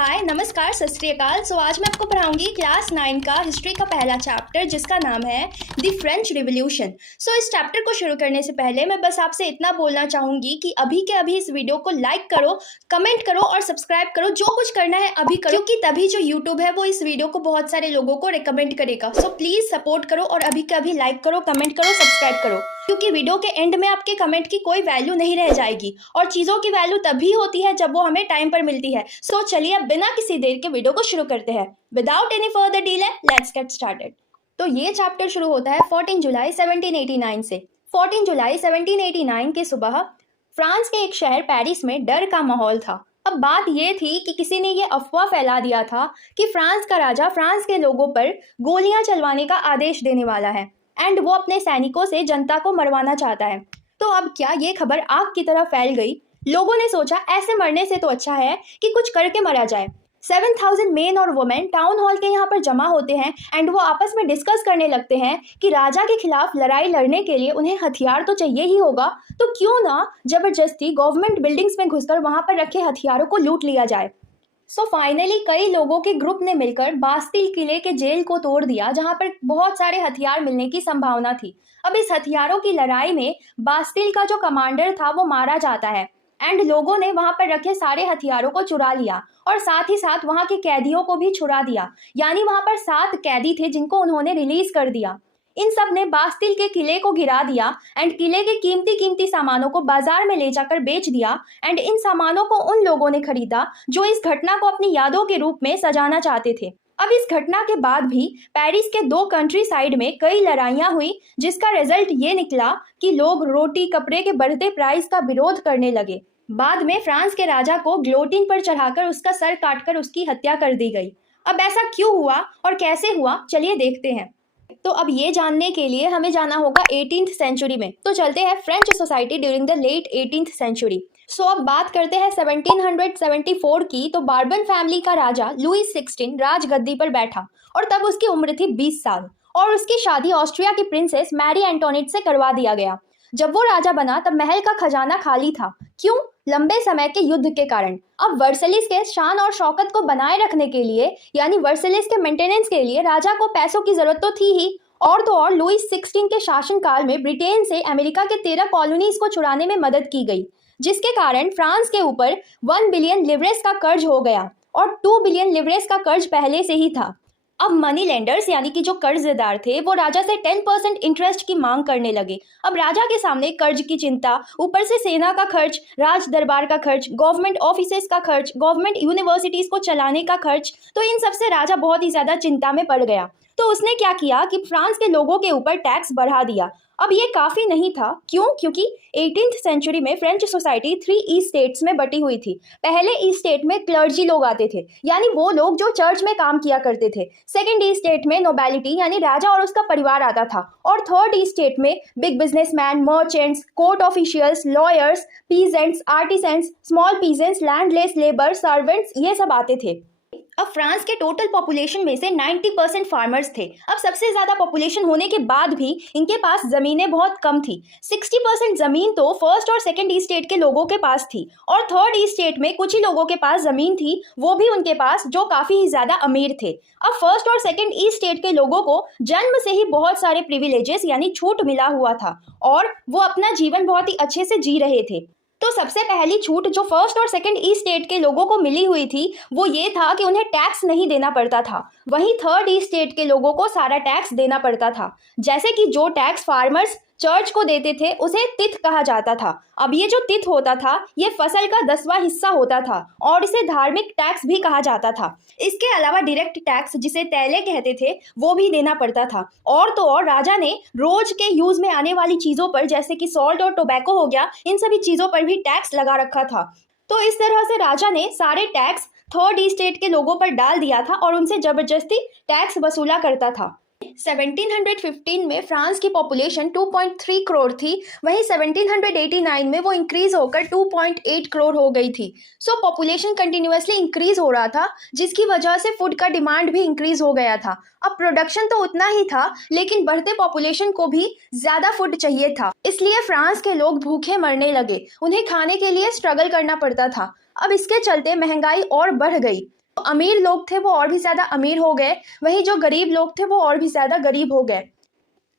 हाय नमस्कार सत श्री अकाल। आज मैं आपको पढ़ाऊंगी क्लास 9 का हिस्ट्री का पहला चैप्टर जिसका नाम है द फ्रेंच रिवॉल्यूशन। इस चैप्टर को शुरू करने से पहले मैं बस आपसे इतना बोलना चाहूंगी कि अभी के अभी इस वीडियो को लाइक करो, कमेंट करो और सब्सक्राइब करो। जो कुछ करना है अभी करो, क्योंकि तभी जो यूट्यूब है वो इस वीडियो को बहुत सारे लोगों को रिकमेंड करेगा। प्लीज सपोर्ट करो और अभी के अभी लाइक करो, कमेंट करो, सब्सक्राइब करो, क्योंकि वीडियो के एंड में आपके कमेंट की कोई वैल्यू नहीं रह जाएगी और चीज़ों की वैल्यू तभी होती है जब वो हमें टाइम पर मिलती है। चलिए अब बिना किसी देर के वीडियो को शुरू करते हैं। Without any further delay let's get started. तो ये चैप्टर शुरू होता है 14 जुलाई 1789 से। 14 जुलाई 1789 की सुबह फ्रांस के एक शहर पेरिस में डर का माहौल था। अब बात यह थी कि किसी ने ये अफवाह फैला दिया था कि फ्रांस का राजा फ्रांस के लोगों पर गोलियां चलवाने का आदेश देने वाला है एंड वो अपने सैनिकों से जनता को मरवाना चाहता है। तो अब क्या ये खबर आग की तरह फैल गई। लोगों ने सोचा ऐसे मरने से तो अच्छा है कि कुछ करके मरा जाए। 7,000 मेन और वुमेन टाउन हॉल के यहाँ पर जमा होते हैं एंड वो आपस में डिस्कस करने लगते हैं कि राजा के खिलाफ लड़ाई लड़ने के लिए उन्हें हथियार तो चाहिए ही होगा, तो क्यों ना जबरदस्ती गवर्नमेंट बिल्डिंग्स में घुसकर वहां पर रखे हथियारों को लूट लिया जाए। फाइनली कई लोगों के ग्रुप ने मिलकर बास्तिल किले के जेल को तोड़ दिया, जहां पर बहुत सारे हथियार मिलने की संभावना थी। अब इस हथियारों की लड़ाई में बास्तिल का जो कमांडर था वो मारा जाता है एंड लोगों ने वहां पर रखे सारे हथियारों को चुरा लिया और साथ ही साथ वहां के कैदियों को भी छुड़ा दिया। यानी वहां पर 7 कैदी थे जिनको उन्होंने रिलीज कर दिया। इन सब ने बास्तिल के किले को गिरा दिया एंड किले के कीमती कीमती सामानों को बाजार में ले जाकर बेच दिया एंड इन सामानों को उन लोगों ने खरीदा जो इस घटना को अपनी यादों के रूप में सजाना चाहते थे। अब इस घटना के बाद भी पेरिस के 2 कंट्री साइड में कई लड़ाइयां हुई, जिसका रिजल्ट ये निकला कि लोग रोटी कपड़े के बढ़ते प्राइस का विरोध करने लगे। बाद में फ्रांस के राजा को ग्लोटिन पर चढ़ाकर उसका सर काटकर उसकी हत्या कर दी गई। अब ऐसा क्यों हुआ और कैसे हुआ, चलिए देखते हैं। तो अब ये जानने के लिए हमें जाना होगा 18th सेंचुरी में। तो चलते हैं French society during the late 18th century. अब बात करते हैं 1774 की। तो बार्बन फैमिली का राजा लुई 16 राजगद्दी पर बैठा और तब उसकी उम्र थी 20 साल और उसकी शादी ऑस्ट्रिया की प्रिंसेस मैरी एंटोनेट से करवा दिया गया। जब वो राजा बना तब महल का खजाना खाली था। क्यों? लंबे समय के युद्ध के कारण। अब वर्सेलिस के शान और शौकत को बनाए रखने के लिए, यानी वर्सेलिस के मेंटेनेंस के लिए राजा को पैसों की जरूरत तो थी ही, और तो और लुई 16 के शासनकाल में ब्रिटेन से अमेरिका के 13 कॉलोनीज को छुड़ाने में मदद की गई, जिसके कारण फ्रांस के ऊपर 1 बिलियन लिवरेस का कर्ज हो गया और 2 बिलियन लिवरेस का कर्ज पहले से ही था। अब मनी लेंडर्स यानी कि जो कर्जदार थे वो राजा से 10% इंटरेस्ट की मांग करने लगे। अब राजा के सामने कर्ज की चिंता, ऊपर से सेना का खर्च, राज दरबार का खर्च, गवर्नमेंट ऑफिसेस का खर्च, गवर्नमेंट यूनिवर्सिटीज को चलाने का खर्च, तो इन सब से राजा बहुत ही ज्यादा चिंता में पड़ गया। तो उसने क्या किया कि फ्रांस के लोगों के ऊपर टैक्स बढ़ा दिया। अब ये काफी नहीं था। क्यों? क्योंकि 18th सेंचुरी में फ्रेंच सोसाइटी 3 ईस्ट स्टेट्स में बटी हुई थी। पहले ईस्ट स्टेट में क्लर्जी लोग आते थे, यानी वो लोग जो चर्च में काम किया करते थे। सेकंड ईस्ट स्टेट में नोबेलिटी यानी राजा और उसका परिवार आता था और थर्ड ईस्ट स्टेट में big businessman, merchants, court officials, lawyers, peasants, artisans, small peasants, landless labour, servants, ये सब आते थे। अब फ्रांस के टोटल पॉपुलेशन में से 90% फार्मर्स थे। अब सबसे ज्यादा पॉपुलेशन होने के बाद भी इनके पास जमीनें बहुत कम थी। 60% जमीन तो फर्स्ट और सेकंड ईस्ट स्टेट के लोगों के पास थी और थर्ड ईस्ट स्टेट में कुछ ही लोगों के पास जमीन थी, वो भी उनके पास जो काफी ही ज्यादा अमीर थे। अब फर्स्ट और सेकंड ईस्ट स्टेट के लोगों को जन्म से ही बहुत सारे प्रिविलेजेस यानी छूट मिला हुआ था और वो अपना जीवन बहुत ही अच्छे से जी रहे थे। तो सबसे पहली छूट जो फर्स्ट और सेकंड ईस्ट स्टेट के लोगों को मिली हुई थी वो ये था कि उन्हें टैक्स नहीं देना पड़ता था। वहीं थर्ड ईस्ट स्टेट के लोगों को सारा टैक्स देना पड़ता था। जैसे कि जो टैक्स फार्मर्स चर्च को देते थे उसे तिथ कहा जाता था। अब ये जो तिथ होता था ये फसल का 10वां हिस्सा होता था और इसे धार्मिक टैक्स भी कहा जाता था। इसके अलावा डायरेक्ट टैक्स जिसे तैले कहते थे वो भी देना पड़ता था। और तो और राजा ने रोज के यूज में आने वाली चीजों पर जैसे कि सॉल्ट और टोबैको हो गया, इन सभी चीजों पर भी टैक्स लगा रखा था। तो इस तरह से राजा ने सारे टैक्स थर्ड ईस्ट स्टेट के लोगों पर डाल दिया था और उनसे जबरदस्ती टैक्स वसूला करता था। 1715 में फ्रांस की पॉपुलेशन 2.3 करोड़ थी, वहीं 1789 में वो इंक्रीज होकर 2.8 करोड़ हो गई थी। पॉपुलेशन कंटिन्यूअसली इंक्रीज हो रहा था, जिसकी वजह से फूड का डिमांड भी इंक्रीज हो गया था। अब प्रोडक्शन तो उतना ही था, लेकिन बढ़ते पॉपुलेशन को भी ज्यादा फूड चाहिए था, इसलिए फ्रांस के लोग भूखे मरने लगे। उन्हें खाने के लिए स्ट्रगल करना पड़ता था। अब इसके चलते महंगाई और बढ़ गई। तो अमीर लोग थे वो और भी ज़्यादा अमीर हो गए, वहीं जो गरीब लोग थे वो और भी ज़्यादा गरीब हो गए।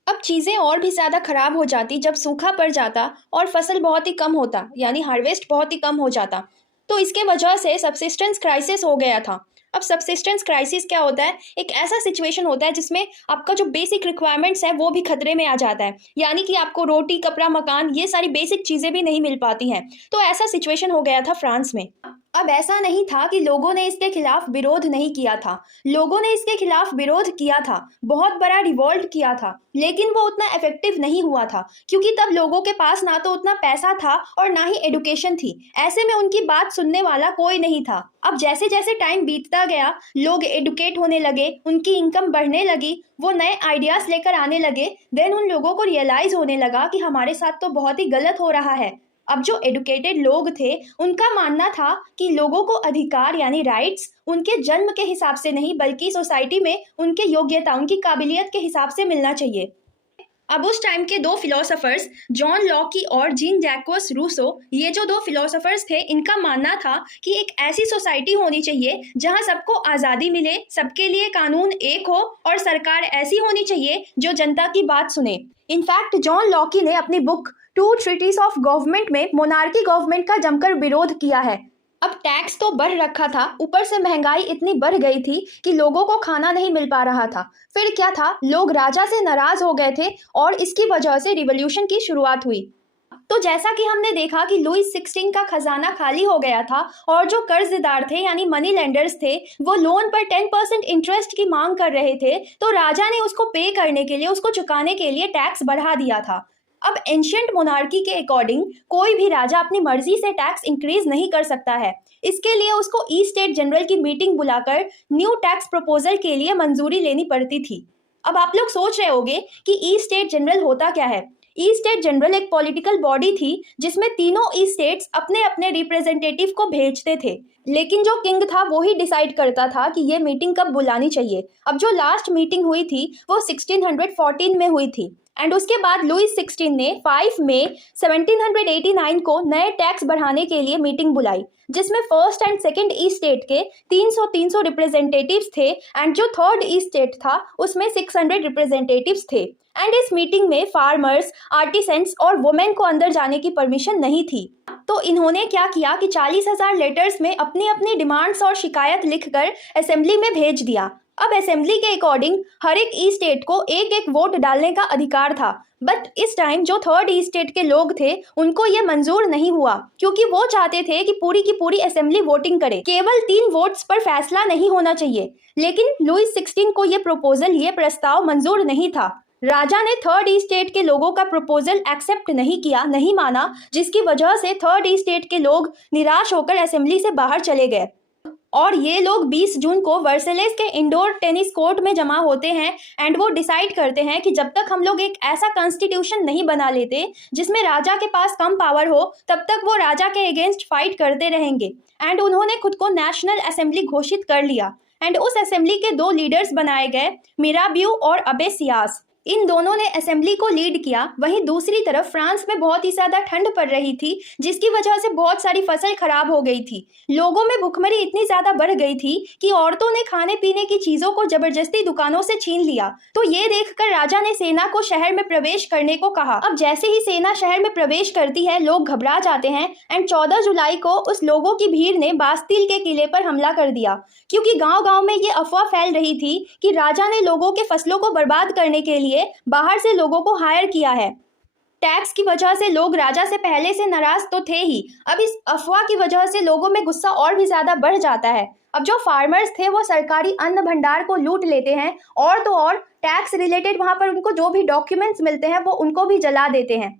अब चीज़ें और भी ज़्यादा खराब हो जाती जब सूखा पड़ जाता और फसल बहुत ही कम होता, यानी हार्वेस्ट बहुत ही कम हो जाता। तो इसके वजह से सबसिस्टेंस क्राइसिस हो गया था। अब सबसिस्टेंस क्राइसिस क्या होता है? एक ऐसा सिचुएशन होता है जिसमें आपका जो बेसिक रिक्वायरमेंट्स है वो भी खतरे में आ जाता है, यानी कि आपको रोटी, कपड़ा, मकान, ये सारी बेसिक चीज़ें भी नहीं मिल पाती हैं। तो ऐसा सिचुएशन हो गया था फ्रांस में। अब ऐसा नहीं था कि लोगों ने इसके खिलाफ विरोध नहीं किया था, लोगों ने इसके खिलाफ विरोध किया था, बहुत बड़ा रिवॉल्ट किया था, लेकिन वो उतना इफेक्टिव नहीं हुआ था, क्योंकि तब लोगों के पास ना तो उतना पैसा था और ना ही एडुकेशन थी। ऐसे में उनकी बात सुनने वाला कोई नहीं था। अब जैसे जैसे टाइम बीतता गया, लोग एडुकेट होने लगे, उनकी इनकम बढ़ने लगी, वो नए आइडियाज लेकर आने लगे। देन उन लोगों को रियलाइज होने लगा कि हमारे साथ तो बहुत ही गलत हो रहा है। अब जो एडुकेटेड लोग थे उनका मानना था कि लोगों को अधिकार यानी राइट्स उनके जन्म के हिसाब से नहीं, बल्कि सोसाइटी में उनके योग्यता, उनकी काबिलियत के हिसाब से मिलना चाहिए। अब उस टाइम के दो फिलोसोफर्स, जॉन लॉकी और जीन जैक्वस रूसो, ये जो दो फिलोसोफर्स थे, इनका मानना था कि एक ऐसी सोसाइटी होनी चाहिए जहां सबको आज़ादी मिले, सबके लिए कानून एक हो और सरकार ऐसी होनी चाहिए जो जनता की बात सुने। इनफैक्ट जॉन लॉकी ने अपनी book two treatise of government में मोनार्की गवर्नमेंट का जमकर विरोध किया है। अब टैक्स तो बढ़ रखा था, ऊपर से महंगाई इतनी बढ़ गई थी कि लोगों को खाना नहीं मिल पा रहा था। फिर क्या था, लोग राजा से नाराज हो गए थे और इसकी वजह से रिवॉल्यूशन की शुरुआत हुई। तो जैसा कि हमने देखा कि लुईस 16 का खजाना खाली हो गया था और जो कर्जदार थे यानी मनी लेंडर्स थे, वो लोन पर 10% इंटरेस्ट की मांग कर रहे थे, तो राजा ने उसको पे करने के लिए, उसको चुकाने के लिए टैक्स बढ़ा दिया था। अब एंशियंट मोनार्की के अकॉर्डिंग कोई भी राजा अपनी मर्जी से टैक्स इंक्रीज नहीं कर सकता है। इसके लिए उसको ई स्टेट जनरल की मीटिंग बुलाकर न्यू टैक्स प्रपोजल के लिए मंजूरी लेनी पड़ती थी। अब आप लोग सोच रहे होंगे कि ई स्टेट जनरल होता क्या है। ई स्टेट जनरल एक पॉलिटिकल बॉडी थी जिसमें तीनों ई स्टेट्स अपने अपने रिप्रेजेंटेटिव को भेजते थे, लेकिन जो किंग था वो ही डिसाइड करता था कि ये मीटिंग कब बुलानी चाहिए। अब जो लास्ट मीटिंग हुई थी वो 1614 में हुई थी एंड उसके बाद लुईस 16 ने 5 मई 1789 को नए टैक्स बढ़ाने के लिए मीटिंग बुलाई, जिसमें first and second E state के 300 रिप्रेजेंटेटिव्स थे एंड जो थर्ड ई स्टेट था उसमें 600 रिप्रेजेंटेटिव्स थे। एंड इस मीटिंग में फार्मर्स, आर्टिसंस और वुमेन को अंदर जाने की परमिशन नहीं थी। तो इन्होंने क्या किया कि 40,000 लेटर्स में अपनी अपनी डिमांड्स और शिकायत लिखकर असेंबली में भेज दिया। अब असेंबली के अकॉर्डिंग हर एक ई स्टेट को एक एक वोट डालने का अधिकार था, बट इस टाइम जो थर्ड ई स्टेट के लोग थे उनको ये मंजूर नहीं हुआ, क्योंकि वो चाहते थे कि पूरी की पूरी असेंबली वोटिंग करे, केवल 3 वोट्स पर फैसला नहीं होना चाहिए। लेकिन लुईस 16 को ये प्रपोजल, ये प्रस्ताव मंजूर नहीं था। राजा ने थर्ड ई स्टेट के लोगों का प्रपोजल एक्सेप्ट नहीं किया, नहीं माना, जिसकी वजह से थर्ड ई स्टेट के लोग निराश होकर असेंबली से बाहर चले गए और ये लोग 20 जून को वर्सेलेस के इंडोर टेनिस कोर्ट में जमा होते हैं एंड वो डिसाइड करते हैं कि जब तक हम लोग एक ऐसा कॉन्स्टिट्यूशन नहीं बना लेते जिसमें राजा के पास कम पावर हो, तब तक वो राजा के अगेंस्ट फाइट करते रहेंगे। एंड उन्होंने खुद को नेशनल असेंबली घोषित कर लिया एंड उस असेंबली के 2 लीडर्स बनाए गए, मिराबियो और अबे सियास। इन दोनों ने असेंबली को लीड किया। वहीं दूसरी तरफ फ्रांस में बहुत ही ज्यादा ठंड पड़ रही थी, जिसकी वजह से बहुत सारी फसल खराब हो गई थी। लोगों में भुखमरी इतनी ज्यादा बढ़ गई थी कि औरतों ने खाने पीने की चीजों को जबरदस्ती दुकानों से छीन लिया। तो ये देखकर राजा ने सेना को शहर में प्रवेश करने को कहा। अब जैसे ही सेना शहर में प्रवेश करती है, लोग घबरा जाते हैं एंड 14 जुलाई को उस लोगों की भीड़ ने बास्तिल के किले पर हमला कर दिया, क्योंकि गाँव गाँव में ये अफवाह फैल रही थी कि राजा ने लोगों के फसलों को बर्बाद करने के लिए बाहर से लोगों को हायर किया है। टैक्स की वजह से लोग राजा से पहले से नाराज तो थे ही, अब इस अफवाह की वजह से लोगों में गुस्सा और भी ज्यादा बढ़ जाता है। अब जो फार्मर्स थे वो सरकारी अन्न भंडार को लूट लेते हैं और तो और टैक्स रिलेटेड वहां पर उनको जो भी डॉक्यूमेंट्स मिलते हैं वो उनको भी जला देते हैं।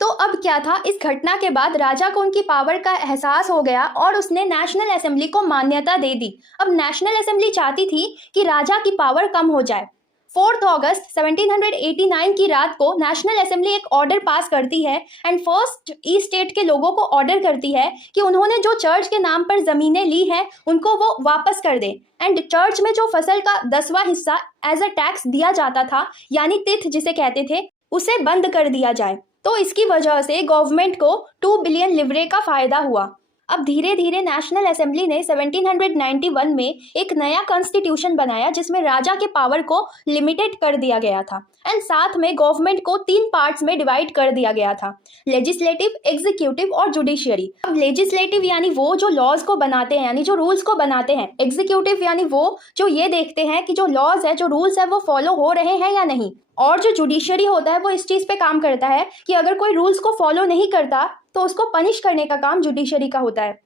तो अब क्या था, इस घटना के बाद राजा को उनकी पावर का एहसास हो गया और उसने नेशनल असेंबली को मान्यता दे दी। अब नेशनल असेंबली चाहती थी कि राजा की पावर कम हो जाए। 4 अगस्त 1789 की रात को नेशनल असेंबली एक ऑर्डर पास करती है एंड फर्स्ट ई स्टेट के लोगों को ऑर्डर करती है कि उन्होंने जो चर्च के नाम पर जमीनें ली हैं उनको वो वापस कर दें एंड चर्च में जो फसल का 10वां हिस्सा एज अ टैक्स दिया जाता था, यानी तिथ जिसे कहते थे, उसे बंद कर दिया जाए। तो इसकी वजह से गवर्नमेंट को 2 बिलियन लिवरे का फायदा हुआ। अब धीरे धीरे नेशनल असेंबली ने 1791 में एक नया कॉन्स्टिट्यूशन बनाया जिसमें राजा के पावर को लिमिटेड कर दिया गया था एंड साथ में गवर्नमेंट को 3 पार्ट्स में डिवाइड कर दिया गया था, लेजिस्लेटिव, एग्जीक्यूटिव और जुडिशियरी। अब लेजिस्लेटिव यानी वो जो लॉज को बनाते हैं, यानी जो रूल्स को बनाते हैं। एग्जीक्यूटिव यानी वो जो ये देखते हैं कि जो लॉज है, जो रूल्स है वो फॉलो हो रहे हैं या नहीं। और जो जुडिशरी होता है वो इस चीज़ पे काम करता है कि अगर कोई रूल्स को फॉलो नहीं करता तो उसको पनिश करने का काम जुडिशरी का होता है।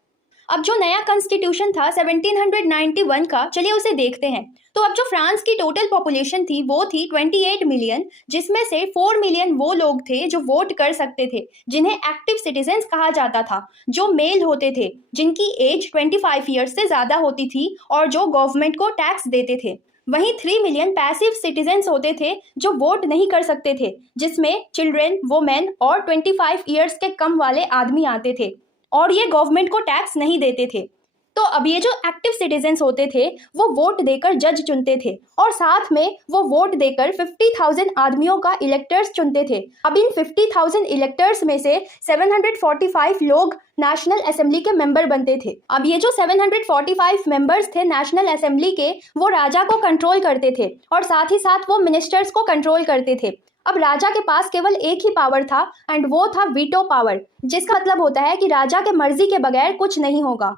अब जो नया कॉन्स्टिट्यूशन था 1791 का, चलिए उसे देखते हैं। तो अब जो फ्रांस की टोटल पॉपुलेशन थी वो थी 28 मिलियन, जिसमें से 4 मिलियन वो लोग थे जो वोट कर सकते थे, जिन्हें एक्टिव सिटीजन्स कहा जाता था, जो मेल होते थे, जिनकी एज 25 ईयर्स से ज़्यादा होती थी और जो गवर्नमेंट को टैक्स देते थे। वहीं 3 मिलियन पैसिव सिटीजन्स होते थे जो वोट नहीं कर सकते थे, जिसमें चिल्ड्रेन, वुमेन और 25 ईयर्स के कम वाले आदमी आते थे और ये गवर्नमेंट को टैक्स नहीं देते थे। तो अब ये जो एक्टिव सिटीजन्स होते थे वो वोट देकर जज चुनते थे और साथ में वो वोट देकर 50,000 आदमियों का इलेक्टर्स चुनते थे। अब इन 50,000 इलेक्टर्स में से 745 लोग नेशनल असेंबली के मेंबर बनते थे। अब ये जो 745 मेंबर्स थे नेशनल असेंबली के, वो राजा को कंट्रोल करते थे और साथ ही साथ वो मिनिस्टर्स को कंट्रोल करते थे। अब राजा के पास केवल एक ही पावर था एंड वो था वीटो पावर, जिसका मतलब होता है कि राजा के मर्जी के बगैर कुछ नहीं होगा।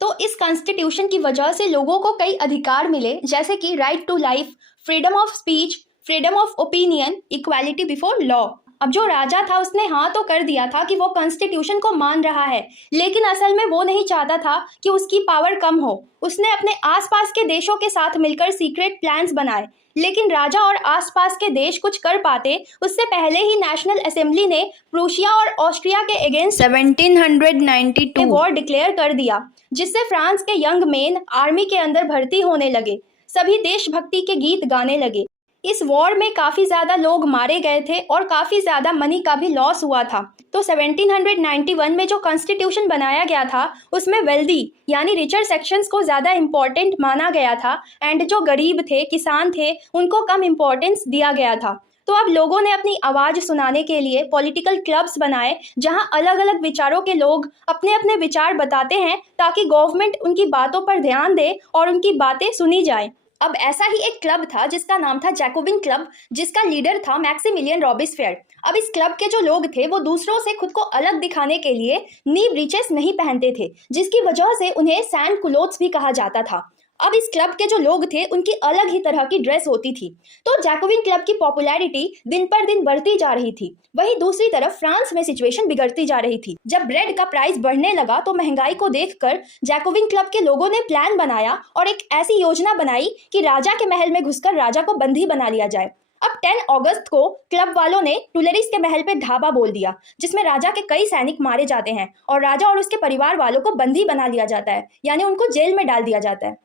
तो इस कॉन्स्टिट्यूशन की वजह से लोगों को कई अधिकार मिले, जैसे कि right to life, freedom of speech, freedom of opinion, equality before law. अब जो राजा था उसने हाँ तो कर दिया था कि वो कॉन्स्टिट्यूशन को मान रहा है, लेकिन असल में वो नहीं चाहता था कि उसकी पावर कम हो। उसने अपने आसपास के देशों के साथ मिलकर सीक्रेट प्लान्स बनाए, लेकिन राजा और आसपास के देश कुछ कर पाते उससे पहले ही नेशनल असेंबली ने प्रूशिया और ऑस्ट्रिया के अगेंस्ट 1792 वॉर डिक्लेयर कर दिया, जिससे फ्रांस के यंग मेन आर्मी के अंदर भर्ती होने लगे, सभी देशभक्ति के गीत गाने लगे। इस वॉर में काफ़ी ज़्यादा लोग मारे गए थे और काफ़ी ज़्यादा मनी का भी लॉस हुआ था। तो 1791 में जो कॉन्स्टिट्यूशन बनाया गया था उसमें वेल्दी यानी रिचर सेक्शंस को ज़्यादा इम्पोर्टेंट माना गया था एंड जो गरीब थे, किसान थे, उनको कम इम्पोर्टेंस दिया गया था। तो अब लोगों ने अपनी आवाज़ सुनाने के लिए पॉलिटिकल क्लब्स बनाए, जहां अलग अलग विचारों के लोग अपने अपने विचार बताते हैं ताकि गवर्नमेंट उनकी बातों पर ध्यान दे और उनकी बातें सुनी जाए। अब ऐसा ही एक क्लब था जिसका नाम था जैकोबिन क्लब, जिसका लीडर था मैक्सिमिलियन रॉबिस्फेयर। अब इस क्लब के जो लोग थे वो दूसरों से खुद को अलग दिखाने के लिए नी ब्रीचेस नहीं पहनते थे, जिसकी वजह से उन्हें सैन क्लोथ्स भी कहा जाता था। अब इस क्लब के जो लोग थे उनकी अलग ही तरह की ड्रेस होती थी। तो जैकोबिन क्लब की पॉपुलैरिटी दिन पर दिन बढ़ती जा रही थी। वहीं दूसरी तरफ फ्रांस में सिचुएशन बिगड़ती जा रही थी। जब ब्रेड का प्राइस बढ़ने लगा तो महंगाई को देखकर जैकोबिन क्लब के लोगों ने प्लान बनाया और एक ऐसी योजना बनाई कि राजा के महल में घुसकर राजा को बंदी बना लिया जाए। अब 10 अगस्त को क्लब वालों ने टुलेरिस के महल पे धावा बोल दिया, जिसमें राजा के कई सैनिक मारे जाते हैं और राजा और उसके परिवार वालों को बंदी बना लिया जाता है, यानी उनको जेल में डाल दिया जाता है।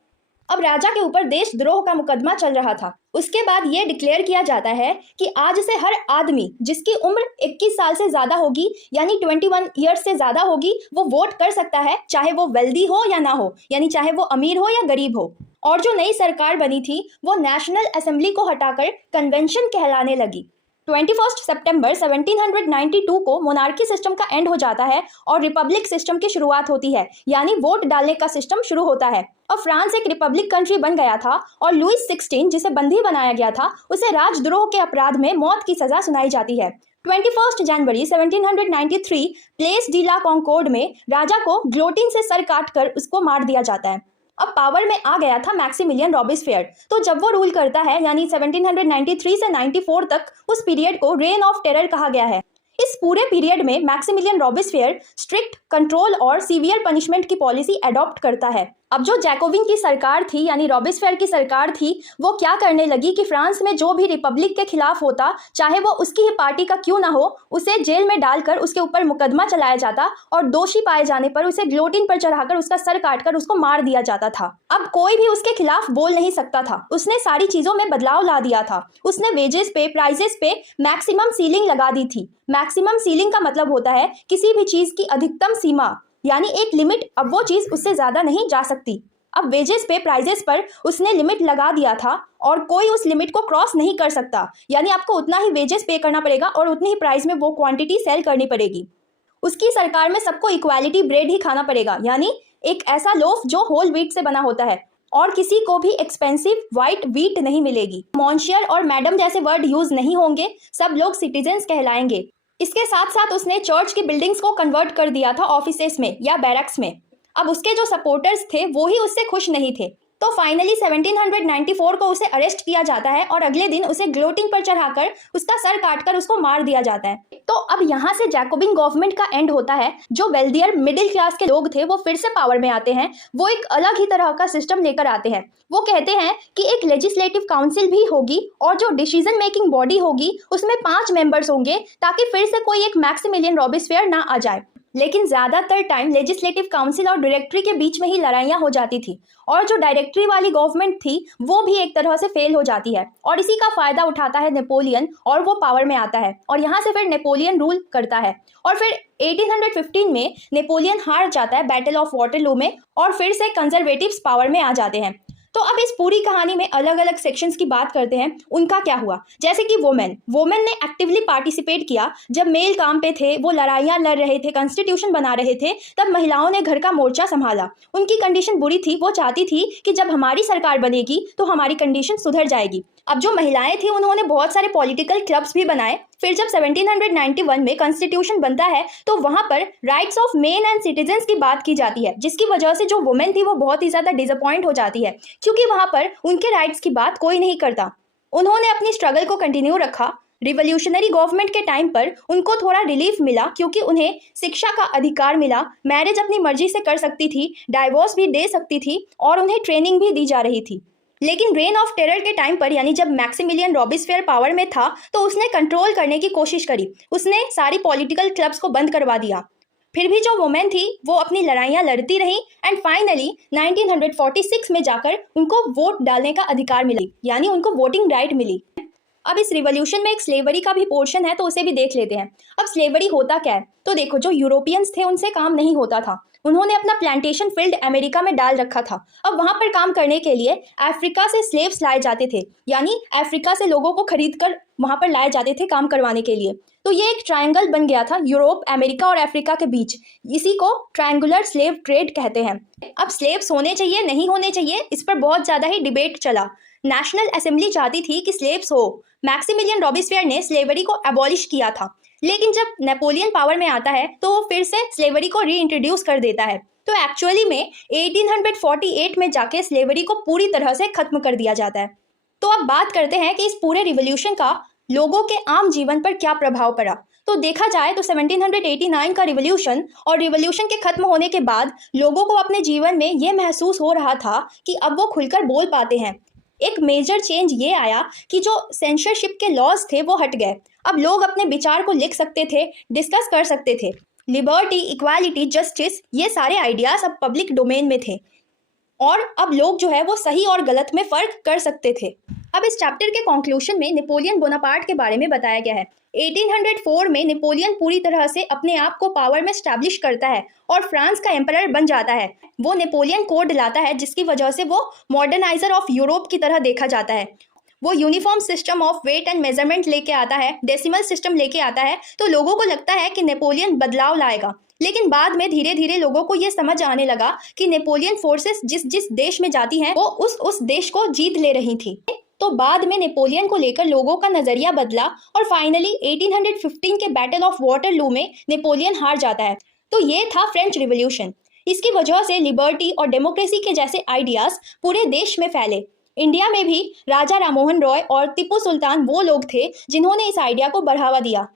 अब राजा के ऊपर देशद्रोह का मुकदमा चल रहा था। उसके बाद ये डिक्लेयर किया जाता है कि आज से हर आदमी जिसकी उम्र 21 साल से ज्यादा होगी, यानी 21 ईयर्स से ज्यादा होगी, वो वोट कर सकता है, चाहे वो वेल्दी हो या ना हो, यानी चाहे वो अमीर हो या गरीब हो। और जो नई सरकार बनी थी वो नेशनल असेंबली को हटाकर कन्वेंशन कहलाने लगी। 21 सितंबर 1792 को मोनार्की सिस्टम का एंड हो जाता है और रिपब्लिक सिस्टम की शुरुआत होती है, यानी वोट डालने का सिस्टम शुरू होता है। अब फ्रांस एक रिपब्लिक कंट्री बन गया था और लुइस 16 जिसे बंदी बनाया गया था उसे राजद्रोह के अपराध में मौत की सजा सुनाई जाती है। 21 जनवरी 1793 प्लेस डी ला कॉन्कोर्ड में राजा को ग्लोटिन से सर काटकर उसको मार दिया जाता है। अब पावर में आ गया था मैक्सिमिलियन रॉबिस्फेयर। तो जब वो रूल करता है, यानी 1793 से 94 तक, उस पीरियड को रेन ऑफ टेरर कहा गया है। इस पूरे पीरियड में मैक्सिमिलियन रॉबिस्फेयर स्ट्रिक्ट कंट्रोल और सीवियर पनिशमेंट की पॉलिसी अडॉप्ट करता है। अब जो जैकोबिन की सरकार थी, यानी रॉबिस्फेयर की सरकार थी, वो क्या करने लगी कि फ्रांस में जो भी रिपब्लिक के खिलाफ होता, चाहे वो उसकी ही पार्टी का क्यों ना हो, उसे जेल में डालकर उसके ऊपर मुकदमा चलाया जाता और दोषी पाए जाने पर उसे ग्लोटिन पर चढ़ाकर उसका सर काटकर उसको मार दिया जाता था। अब कोई भी उसके खिलाफ बोल नहीं सकता था। उसने सारी चीजों में बदलाव ला दिया था। उसने वेजेस पे, प्राइजेस पे मैक्सिमम सीलिंग लगा दी थी। मैक्सिमम सीलिंग का मतलब होता है किसी भी चीज की अधिकतम सीमा, यानी एक लिमिट। अब वो चीज उससे ज्यादा नहीं जा सकती। अब वेजेस पे, प्राइजेस पर उसने लिमिट लगा दिया था और कोई उस लिमिट को क्रॉस नहीं कर सकता, यानी आपको उतना ही वेजेस पे करना पड़ेगा और उतनी ही प्राइस में वो क्वांटिटी सेल करनी पड़ेगी। उसकी सरकार में सबको इक्वालिटी ब्रेड ही खाना पड़ेगा, यानी एक ऐसा लोफ जो होल व्हीट से बना होता है और किसी को भी एक्सपेंसिव व्हाइट व्हीट नहीं मिलेगी। मॉन्शियर और मैडम जैसे वर्ड यूज नहीं होंगे, सब लोग सिटीजन्स कहलाएंगे। इसके साथ साथ उसने चर्च की बिल्डिंग्स को कन्वर्ट कर दिया था ऑफिसेस में या बैरक्स में। अब उसके जो सपोर्टर्स थे वो ही उससे खुश नहीं थे, तो फाइनली 1794 को उसे अरेस्ट किया जाता है और अगले दिन उसे ग्लोटिंग पर चढ़ाकर उसका सर काटकर उसको मार दिया जाता है। तो अब यहाँ से जैकोबिन गवर्नमेंट का एंड होता है। जो वेल्दियर मिडिल क्लास के लोग थे वो फिर से पावर में आते हैं। वो एक अलग ही तरह का सिस्टम लेकर आते हैं। वो कहते हैं कि एक लेजिस्लेटिव काउंसिल भी होगी और जो डिसीजन मेकिंग बॉडी होगी उसमें 5 मेंबर्स होंगे, ताकि फिर से कोई एक मैक्सिमिलियन रॉबिस्फेयर ना आ जाए। लेकिन ज्यादातर टाइम लेजिस्लेटिव काउंसिल और डायरेक्टरी के बीच में ही लड़ाइयां हो जाती थी और जो डायरेक्टरी वाली गवर्नमेंट थी वो भी एक तरह से फेल हो जाती है और इसी का फायदा उठाता है नेपोलियन और वो पावर में आता है और यहाँ से फिर नेपोलियन रूल करता है। और फिर 1815 में नेपोलियन हार जाता है बैटल ऑफ वाटरलू में और फिर से कंजर्वेटिव्स पावर में आ जाते हैं। तो अब इस पूरी कहानी में अलग अलग सेक्शंस की बात करते हैं, उनका क्या हुआ। जैसे कि वोमेन ने एक्टिवली पार्टिसिपेट किया। जब मेल काम पे थे, वो लड़ाइयाँ लड़ रहे थे, कॉन्स्टिट्यूशन बना रहे थे, तब महिलाओं ने घर का मोर्चा संभाला। उनकी कंडीशन बुरी थी, वो चाहती थी कि जब हमारी सरकार बनेगी तो हमारी कंडीशन सुधर जाएगी। अब जो महिलाएं थी उन्होंने बहुत सारे पॉलिटिकल क्लब्स भी बनाए। फिर जब 1791 में कॉन्स्टिट्यूशन बनता है तो वहां पर rights of main and citizens की बात की जाती है, जिसकी वजह से जो वुमेन थी वो बहुत ही ज्यादा डिसअपॉइंट हो जाती है, क्योंकि वहां पर उनके राइट्स की बात कोई नहीं करता। उन्होंने अपनी स्ट्रगल को कंटिन्यू रखा। रिवोल्यूशनरी गवर्नमेंट के टाइम पर उनको थोड़ा रिलीफ मिला, क्योंकि उन्हें शिक्षा का अधिकार मिला, मैरिज अपनी मर्जी से कर सकती थी, डाइवोर्स भी दे सकती थी और उन्हें ट्रेनिंग भी दी जा रही थी। लेकिन रेन ऑफ टेरर के टाइम पर, यानी जब मैक्सिमिलियन रॉबिस्फेयर पावर में था, तो उसने कंट्रोल करने की कोशिश करी। उसने सारी पॉलिटिकल क्लब्स को बंद करवा दिया। फिर भी जो वुमेन थी वो अपनी लड़ाइयाँ लड़ती रही एंड फाइनली 1946 में जाकर उनको वोट डालने का अधिकार मिला, यानी उनको वोटिंग राइट मिली। अब इस रिवॉल्यूशन में एक स्लेवरी का भी पोर्शन है, तो उसे भी देख लेते हैं। अब स्लेवरी होता क्या है, तो देखो, जो यूरोपियंस थे उनसे काम नहीं होता था। उन्होंने अपना प्लांटेशन फील्ड अमेरिका में डाल रखा था। अब वहां पर काम करने के लिए अफ्रीका से स्लेव्स लाए जाते थे, यानी अफ्रीका से लोगों को खरीद कर वहां पर लाए जाते थे काम करवाने के लिए। तो ये एक ट्रायंगल बन गया था यूरोप, अमेरिका और अफ्रीका के बीच। इसी को ट्रायंगुलर स्लेव ट्रेड कहते हैं। अब स्लेव्स होने चाहिए नहीं होने चाहिए, इस पर बहुत ज्यादा ही डिबेट चला। नेशनल असेंबली चाहती थी कि स्लेव्स हो। मैक्सिमिलियन रॉबिस्फेयर ने स्लेवरी को एबॉलिश किया था, लेकिन जब नेपोलियन पावर में आता है तो वो फिर से स्लेवरी को रीइंट्रोड्यूस कर देता है। तो एक्चुअली में 1848 में जाके स्लेवरी को पूरी तरह से खत्म कर दिया जाता है। तो अब बात करते हैं कि इस पूरे रिवॉल्यूशन का लोगों के आम जीवन पर क्या प्रभाव पड़ा। तो देखा जाए तो 1789 का रिवॉल्यूशन और रिवॉल्यूशन के खत्म होने के बाद लोगों को अपने जीवन में ये महसूस हो रहा था कि अब वो खुलकर बोल पाते हैं। एक मेजर चेंज ये आया कि जो सेंसरशिप के लॉज थे वो हट गए। अब लोग अपने विचार को लिख सकते थे, डिस्कस कर सकते थे। लिबर्टी, इक्वालिटी, जस्टिस, ये सारे आइडियाज अब पब्लिक डोमेन में थे और अब लोग जो है वो सही और गलत में फर्क कर सकते थे। अब इस चैप्टर के कंक्लूजन में नेपोलियन बोनापार्ट के बारे में बताया गया है। 1804 में नेपोलियन पूरी तरह से अपने आप को पावर में स्टैब्लिश करता है और फ्रांस का एम्परर बन जाता है। वो नेपोलियन कोड लाता है, जिसकी वजह से वो मॉडर्नाइजर ऑफ यूरोप की तरह देखा जाता है। वो uniform system of weight and measurement लेके आता है, डेसिमल सिस्टम लेके आता है। तो लोगों को लगता है कि नेपोलियन बदलाव लाएगा, लेकिन बाद में धीरे धीरे लोगों को ये समझ आने लगा कि नेपोलियन फोर्सेस जिस जिस देश में जाती हैं वो उस देश को जीत ले रही थी। तो बाद में नेपोलियन को लेकर लोगों का नजरिया बदला और फाइनली 1815 के बैटल ऑफ वाटरलू में नेपोलियन हार जाता है। तो ये था फ्रेंच रिवॉल्यूशन। इसकी वजह से लिबर्टी और डेमोक्रेसी के जैसे आइडियाज पूरे देश में फैले। इंडिया में भी राजा राममोहन रॉय और टीपू सुल्तान वो लोग थे जिन्होंने इस आइडिया को बढ़ावा दिया।